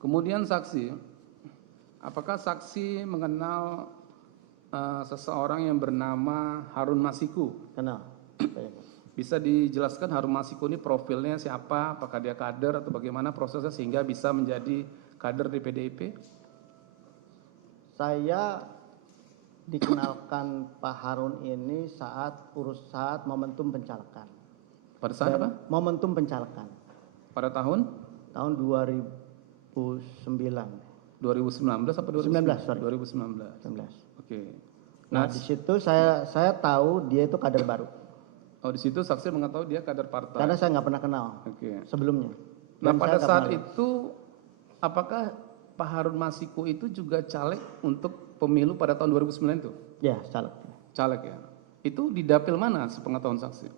Kemudian saksi, apakah saksi mengenal seseorang yang bernama Harun Masiku? Kenal. Bisa dijelaskan Harun Masiku ini profilnya siapa? Apakah dia kader atau bagaimana prosesnya sehingga bisa menjadi kader di PDIP? Saya dikenalkan Pak Harun ini saat momentum pencalekan. Pada saat apa? Momentum pencalekan. Pada tahun? Tahun 2009. 2019 atau 2019, sorry. 2019. 2019. Oke. Nah, di situ saya tahu dia itu kader baru. Oh, di situ saksi mengetahui dia kader partai. Karena saya nggak pernah kenal sebelumnya. Nah, pada saat itu apakah Pak Harun Masiku itu juga caleg untuk pemilu pada tahun 2009 itu? Ya, caleg. Caleg ya. Itu di dapil mana sepengetahuan saksi?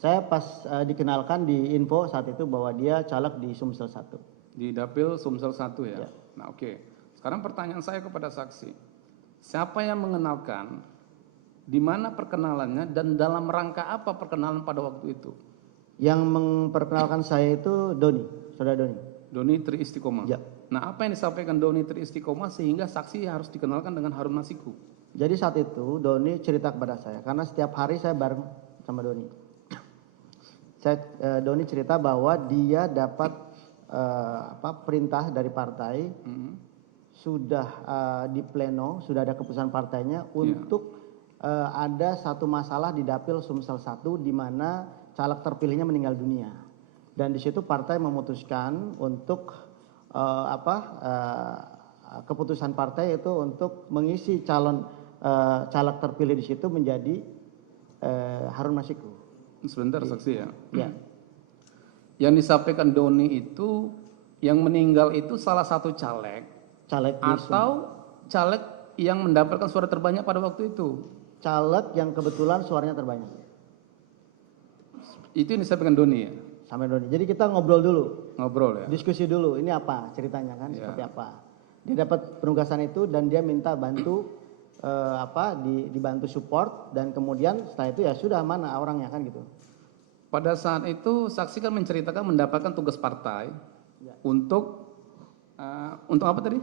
Saya pas dikenalkan di info saat itu bahwa dia caleg di Sumsel 1. Di dapil Sumsel 1 ya? Ya. Nah, oke. Sekarang pertanyaan saya kepada saksi. Siapa yang mengenalkan, di mana perkenalannya, dan dalam rangka apa perkenalan pada waktu itu? Yang memperkenalkan saya itu Doni, saudara Doni. Doni Tri Istiqomah? Ya. Nah, apa yang disampaikan Doni Tri Istiqomah sehingga saksi harus dikenalkan dengan Harun Masiku? Jadi saat itu Doni cerita kepada saya, karena setiap hari saya bareng sama Doni. Doni cerita bahwa dia dapat perintah dari partai, sudah di pleno, sudah ada keputusan partainya untuk ada satu masalah di dapil Sumsel 1 di mana caleg terpilihnya meninggal dunia. Dan di situ partai memutuskan untuk keputusan partai itu untuk mengisi calon caleg terpilih di situ menjadi Harun Masiku. Sebentar saksi ya. Ya. Yang disampaikan Doni itu yang meninggal itu salah satu caleg atau caleg yang mendapatkan suara terbanyak pada waktu itu? Caleg yang kebetulan suaranya terbanyak. Itu yang disampaikan Doni ya? Sama Doni. Jadi kita ngobrol dulu. Ngobrol ya? Diskusi dulu. Ini apa ceritanya kan? Seperti apa? Dia dapat penugasan itu dan dia minta bantu dibantu support, dan kemudian setelah itu ya sudah, mana orangnya kan gitu. Pada saat itu saksi kan menceritakan mendapatkan tugas partai untuk apa tadi?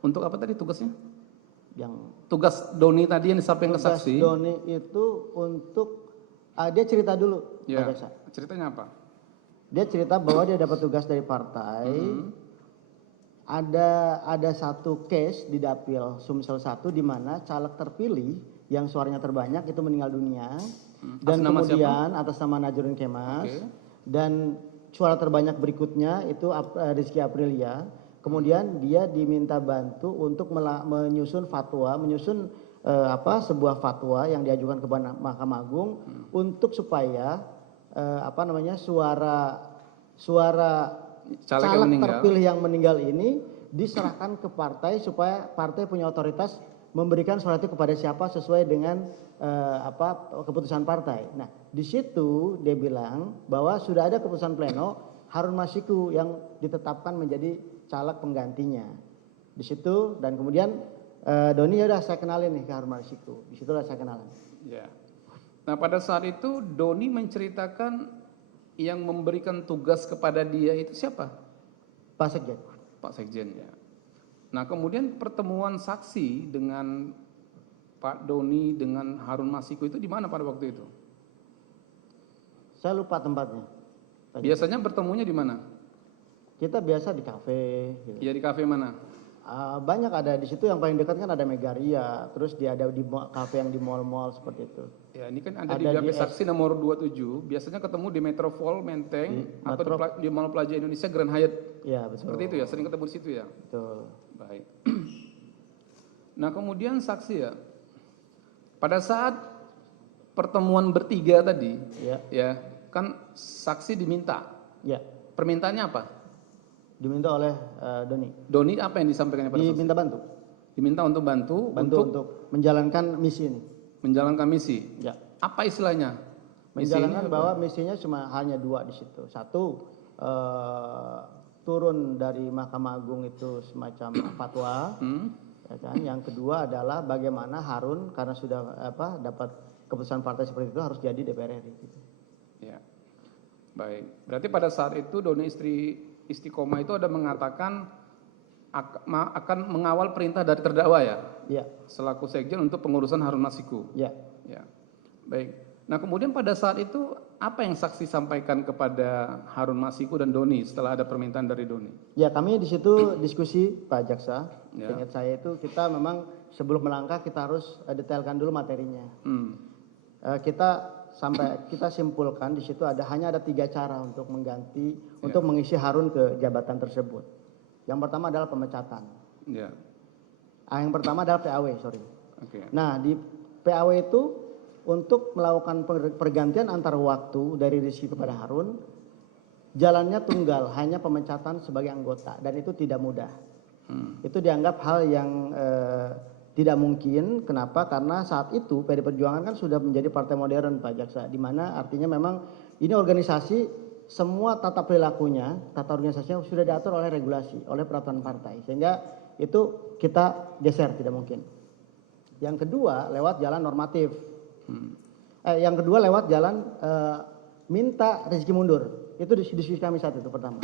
Untuk apa tadi tugasnya? Tugas Doni tadi yang disampaikan ke saksi. Tugas Doni itu untuk dia cerita dulu. Ya. Ceritanya apa? Dia cerita bahwa dia dapat tugas dari partai. Ada satu case di dapil Sumsel 1 di mana caleg terpilih yang suaranya terbanyak itu meninggal dunia. Dan kemudian atas nama Najrun Kemas. Dan suara terbanyak berikutnya itu Rizky Aprilia. Kemudian dia diminta bantu untuk menyusun sebuah fatwa yang diajukan ke Mahkamah Agung untuk supaya suara caleg terpilih yang meninggal ini diserahkan ke partai supaya partai punya otoritas memberikan surat itu kepada siapa sesuai dengan keputusan partai. Nah, di situ dia bilang bahwa sudah ada keputusan pleno Harun Masiku yang ditetapkan menjadi caleg penggantinya. Di situ, dan kemudian Doni ya udah saya kenalin nih ke Harun Masiku. Di situlah saya kenalan. Ya. Nah, pada saat itu Doni menceritakan yang memberikan tugas kepada dia itu siapa? Pak Sekjen. Pak Sekjen ya. Nah, kemudian pertemuan saksi dengan Pak Doni dengan Harun Masiku itu di mana pada waktu itu? Saya lupa tempatnya. Biasanya bertemunya di mana? Kita biasa di kafe. Gitu. Iya, di kafe mana? Banyak ada di situ, yang paling dekat kan ada Megaria, terus dia ada di kafe yang di mall-mall seperti itu. Ya, ini kan ada di BAP Saksi nomor 27, biasanya ketemu di Metropol, Menteng, atau di Mall Plaza Indonesia, Grand Hyatt. Iya, betul. Seperti itu ya, sering ketemu di situ ya? Betul. Baik. Nah, kemudian saksi ya, pada saat pertemuan bertiga tadi, ya kan saksi diminta. Ya. Permintaannya apa? Diminta oleh Doni. Doni apa yang disampaikannya pada saksi? Diminta bantu. Diminta untuk bantu untuk menjalankan misi ini. Menjalankan misi. Ya. Apa istilahnya? Menjalankan bahwa misinya cuma hanya dua di situ. Satu, turun dari Mahkamah Agung itu semacam fatwa. Ya kan? Yang kedua adalah bagaimana Harun karena sudah dapat keputusan partai seperti itu harus jadi DPR RI. Gitu. Ya. Baik. Berarti pada saat itu Doni istri Istiqomah itu ada mengatakan akan mengawal perintah dari terdakwa ya, Ya, selaku sekjen untuk pengurusan Harun Masiku. ya. Ya, baik. Nah kemudian pada saat itu apa yang saksi sampaikan kepada Harun Masiku dan Doni setelah ada permintaan dari Doni? Ya, kami di situ diskusi Pak Jaksa. Ya. Ingat saya itu kita memang sebelum melangkah kita harus detailkan dulu materinya. Kita simpulkan di situ hanya ada 3 cara untuk mengganti, untuk mengisi Harun ke jabatan tersebut. Yang pertama adalah pemecatan. Ya. Yang pertama adalah PAW, sorry. Oke. Nah, di PAW itu untuk melakukan pergantian antar waktu dari Rizky kepada Harun, jalannya tunggal, hanya pemecatan sebagai anggota, dan itu tidak mudah. Itu dianggap hal yang tidak mungkin. Kenapa? Karena saat itu PD Perjuangan kan sudah menjadi partai modern, Pak Jaksa, di mana artinya memang ini organisasi, semua tata perilakunya, tata organisasinya sudah diatur oleh regulasi, oleh peraturan partai, sehingga itu kita geser, tidak mungkin. Yang kedua lewat jalan normatif. Yang kedua lewat jalan minta Rizky mundur. Itu diskusi kami saat itu pertama.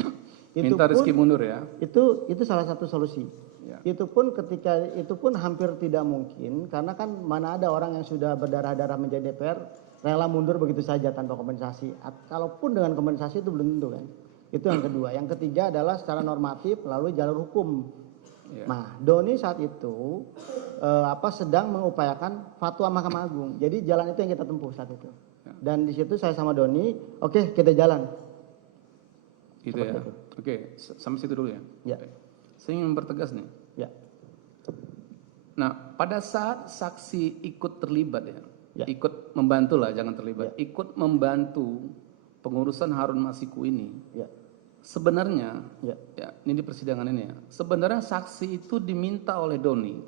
Minta Rizky mundur ya? Itu salah satu solusi. Ya. Itu pun hampir tidak mungkin, karena kan mana ada orang yang sudah berdarah-darah menjadi DPR rela mundur begitu saja tanpa kompensasi. Kalaupun dengan kompensasi itu belum tentu kan. Itu yang kedua. Yang ketiga adalah secara normatif melalui jalur hukum. Ya. Nah, Doni saat itu sedang mengupayakan fatwa Mahkamah Agung. Jadi jalan itu yang kita tempuh saat itu. Ya. Dan di situ saya sama Doni, oke, kita jalan. Gitu ya. Itu. Oke, sampai situ dulu ya. Ya. Oke. Saya ingin mempertegas nih. Ya. Nah, pada saat saksi ikut terlibat ya, ikut membantu lah, jangan terlibat, ikut membantu pengurusan Harun Masiku ini, sebenarnya, ya, ini di persidangan ini ya, sebenarnya saksi itu diminta oleh Doni,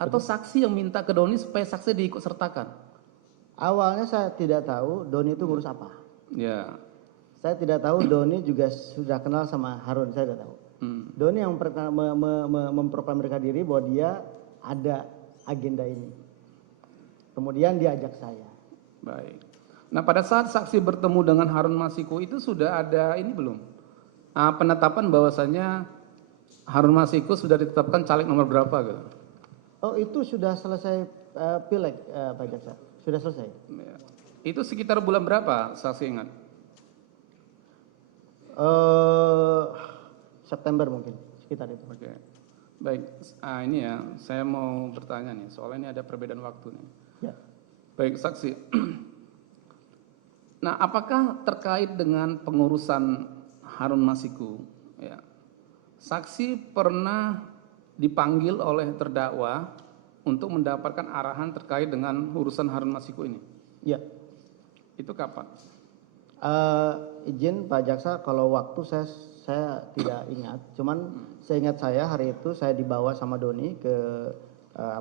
atau saksi yang minta ke Doni supaya saksi diikut sertakan? Awalnya saya tidak tahu Doni itu ngurus apa. Ya. Saya tidak tahu Doni juga sudah kenal sama Harun, saya tidak tahu. Doni yang memproklamirkan diri bahwa dia ada agenda ini. Kemudian diajak saya. Baik. Nah pada saat saksi bertemu dengan Harun Masiku itu sudah ada ini belum? Penetapan bahwasanya Harun Masiku sudah ditetapkan caleg nomor berapa gitu? Oh itu sudah selesai pileg Pak Jaksa. Sudah selesai. Ya. Itu sekitar bulan berapa saksi ingat? September mungkin, sekitar itu. Oke. Baik, ini ya, saya mau bertanya nih, soalnya ini ada perbedaan waktu nih. Ya. Baik, saksi. Nah, apakah terkait dengan pengurusan Harun Masiku, ya, saksi pernah dipanggil oleh terdakwa untuk mendapatkan arahan terkait dengan urusan Harun Masiku ini? Ya. Itu kapan? Izin Pak Jaksa, kalau waktu saya tidak ingat. Cuman seingat saya hari itu saya dibawa sama Doni ke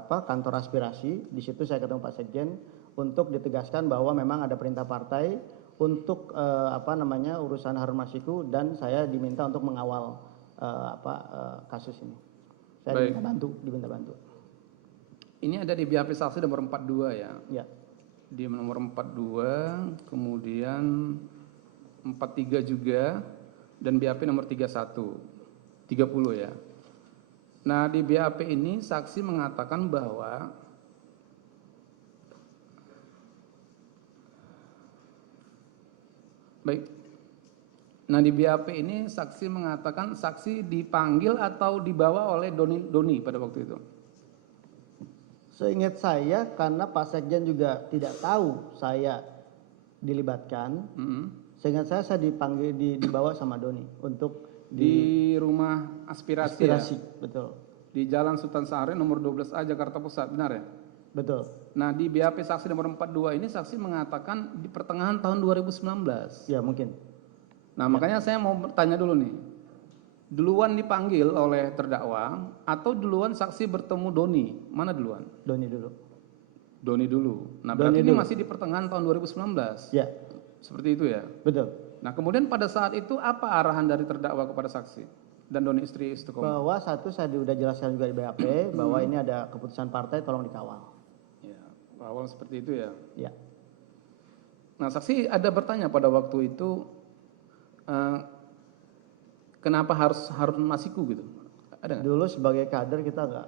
kantor aspirasi. Di situ saya ketemu Pak Sekjen untuk ditegaskan bahwa memang ada perintah partai untuk urusan Harun Masiku, dan saya diminta untuk mengawal kasus ini. Saya diminta bantu. Ini ada di BAP saksi nomor 42 ya. Ya. Di nomor 42, kemudian 43 juga, dan BAP nomor 31, 30 ya. Nah di BAP ini saksi mengatakan bahwa baik. Nah di BAP ini saksi mengatakan saksi dipanggil atau dibawa oleh Doni pada waktu itu. Seingat saya, karena Pak Sekjen juga tidak tahu saya dilibatkan. Seingat saya dipanggil, dibawa sama Doni untuk di rumah aspirasi ya? Betul. Di Jalan Sultan Syahrir nomor 12A Jakarta Pusat, benar ya? Betul. Nah di BAP saksi nomor 42 ini saksi mengatakan di pertengahan tahun 2019. Ya mungkin. Nah makanya saya mau bertanya dulu nih, duluan dipanggil oleh terdakwa atau duluan saksi bertemu Doni? Mana duluan? Doni dulu. Doni dulu. Nah berarti ini masih di pertengahan tahun 2019. Ya. Seperti itu ya? Betul. Nah kemudian pada saat itu apa arahan dari terdakwa kepada saksi dan Doni istri Istiqomah? Bahwa satu saya sudah jelaskan juga di BAP bahwa ini ada keputusan partai, tolong dikawal. Ya, awal seperti itu ya? Ya. Nah saksi ada bertanya pada waktu itu, kenapa harus Harun Masiku gitu? Ada nggak? Dulu sebagai kader kita nggak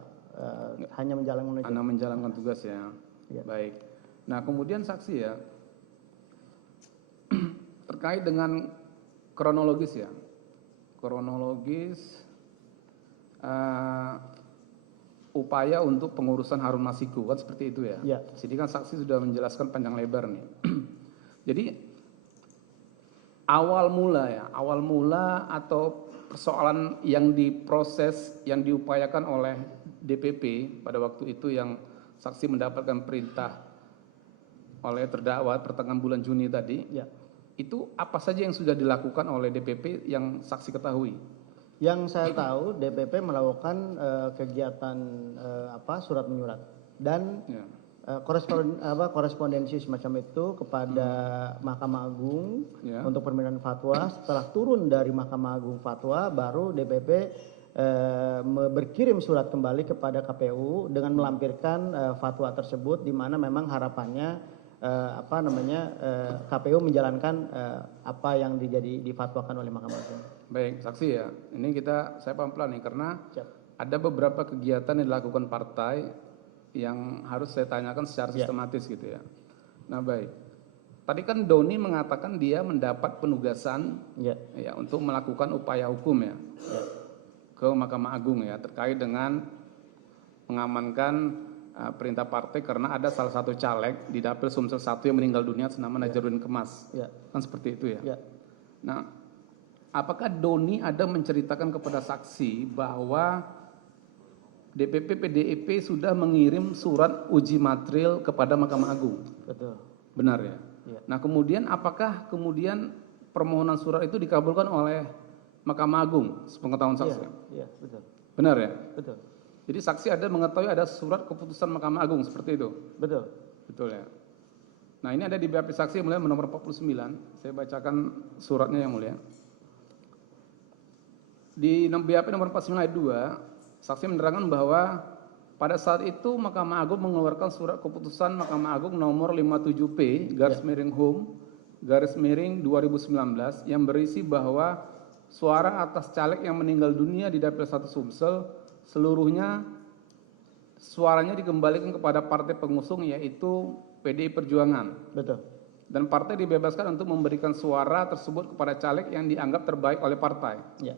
hanya menjalankan itu. Anda menjalankan tugas ya. Ya. Baik. Nah kemudian saksi ya terkait dengan kronologis ya, kronologis upaya untuk pengurusan Harun Masiku kan seperti itu ya. Ya. Jadi kan saksi sudah menjelaskan panjang lebar nih. Jadi awal mula atau persoalan yang diproses, yang diupayakan oleh DPP pada waktu itu yang saksi mendapatkan perintah oleh terdakwa pertengahan bulan Juni tadi, Ya. itu apa saja yang sudah dilakukan oleh DPP yang saksi ketahui? Yang saya tahu DPP melakukan kegiatan surat menyurat dan Ya. korespondensi semacam itu kepada Mahkamah Agung Ya. untuk permintaan fatwa. Setelah turun dari Mahkamah Agung fatwa, baru DPP berkirim surat kembali kepada KPU dengan melampirkan fatwa tersebut, di mana memang harapannya KPU menjalankan apa yang difatwakan oleh Mahkamah Agung. Baik, saksi ya. Ini saya pelan-pelan nih karena Siap. ada beberapa kegiatan yang dilakukan partai yang harus saya tanyakan secara sistematis gitu ya. Nah baik, tadi kan Doni mengatakan dia mendapat penugasan Ya. ya untuk melakukan upaya hukum ya, ke Mahkamah Agung ya terkait dengan mengamankan perintah partai karena ada salah satu caleg di Dapil Sumsel 1 yang meninggal dunia senama Najarudin Kemas. Ya. Kan seperti itu ya. Ya. Nah, apakah Doni ada menceritakan kepada saksi bahwa DPP PDIP sudah mengirim surat uji material kepada Mahkamah Agung? Betul. Benar ya? Ya. Nah kemudian apakah kemudian permohonan surat itu dikabulkan oleh Mahkamah Agung sepengetahuan saksi? Iya, betul. Benar ya? Betul. Jadi saksi ada mengetahui ada surat keputusan Mahkamah Agung seperti itu? Betul. Betul ya? Nah ini ada di BAP saksi yang mulia nomor 49, saya bacakan suratnya yang mulia. Di BAP nomor 49 ayat 2, saksi menerangkan bahwa pada saat itu Mahkamah Agung mengeluarkan surat keputusan Mahkamah Agung nomor 57P /Hum/2019 yang berisi bahwa suara atas caleg yang meninggal dunia di Dapil 1 Sumsel seluruhnya suaranya dikembalikan kepada partai pengusung yaitu PDI Perjuangan. Betul. Dan partai dibebaskan untuk memberikan suara tersebut kepada caleg yang dianggap terbaik oleh partai. Ya.